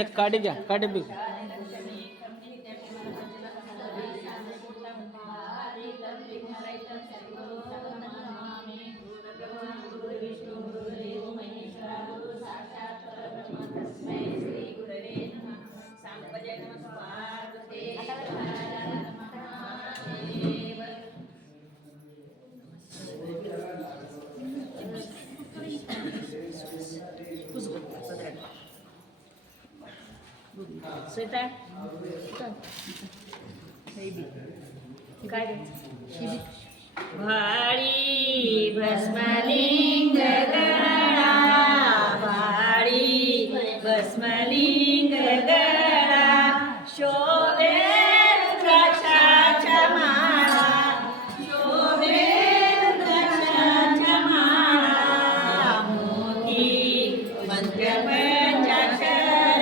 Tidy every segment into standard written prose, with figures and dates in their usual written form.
एक काढी घ्या, काढी बी भाळी भस्मलिंग गळा, भाळी भस्मलिंग गळा, शोभे रुद्राक्षाच्या माळा, शोभे रुद्राक्षाच्या माळा, मोठी मंत्र पंचाक्षर,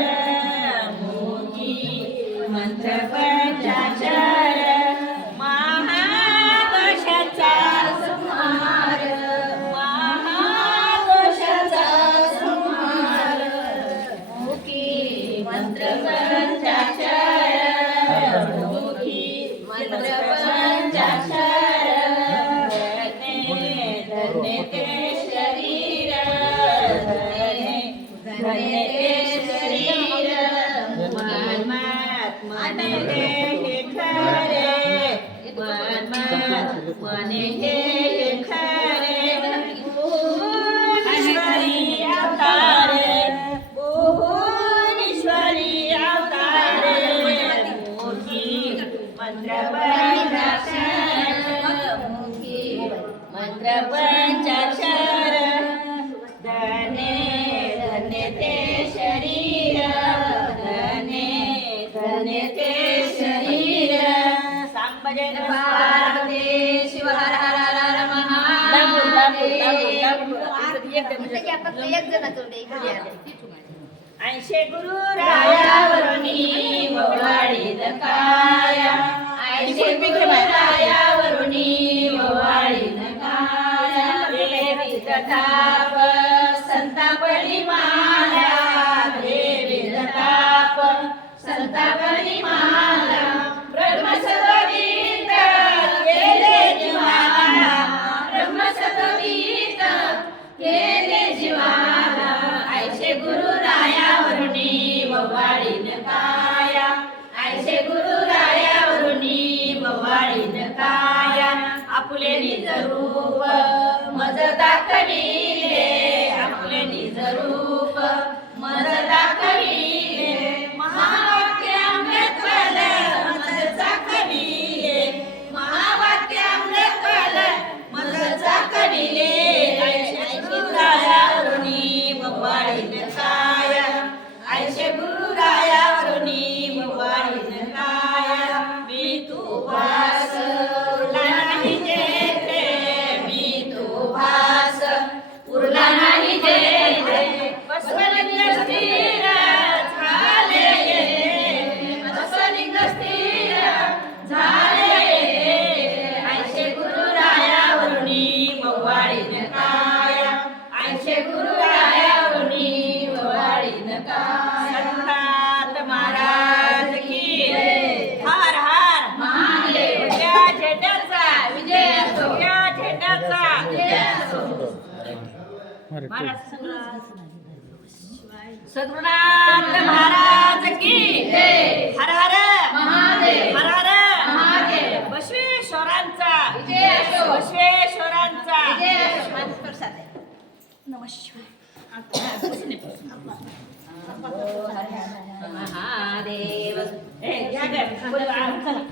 मोठी मंत्र पंचाक्षर, महादोषाचा संहार, महादोषाचा संहार, मुखी मंत्र पंचाक्षर, मुखी मंत्र पंचाक्षर, धन्य धन्य ते शरीर, धन्य ते शरीर, मने हे खरे, मने हे खरे, भुवनेश्वरी अवतारे, भुवनेश्वरी अवतारे, मुखी मंत्र पंचाक्षर, मुखी मंत्र पंचाक्षर, धन्य धन्य ते शरीर, धन्य धन्य ते शरीर, सांबजन पार्वती शिव हर हर हर ऐशे गुरु रायावरुनी ववाळीत काया, ऐशे गुरु रायावरुनी ववाळीत काया, देवीत ताप संतापली माला, देवीत ताप संतापली माला, ब्रह्मसत्वगीत केले जीवाला, ब्रह्मसत्वगीत केले जीवाला, ऐशे गुरु रायावरुनी ववाळीन काया, ऐशे गुरु रायावरुनी ववाळीन काया, आपुले निज रूप मज दाखविले, आपुले निज रूप मज दाखविले, महावाक्यामृतफल मज चाखविले, महावाक्यामृतफल मज चाखविले, ऐशे गुरु रायावरुनी ववाळीन काया, ऐशे गुरु रायावरुनी ववाळीन काया, मी तू भास उरला नाही जेथे, मी तू भास उरला नाही जेथे, बसवलिंग स्थिर झाले, बसवलिंग स्थिर झाले, ऐशे गुरु रायावरुनी ववाळीन काया, ऐशे गुरु रायावरुनी ववाळीन काया, संत महाराज की हर हर महादेव, या झेंड्याचा विजय असो, या झेंड्याचा विजय असो, महाराज सद्गुरुनाथ महाराज की हर हर महादेव, हर हर महादेव, बसवेश्वरांचा विजय असो, बसवेश्वरांचा विजय असो, नमः शिवाय महादेव.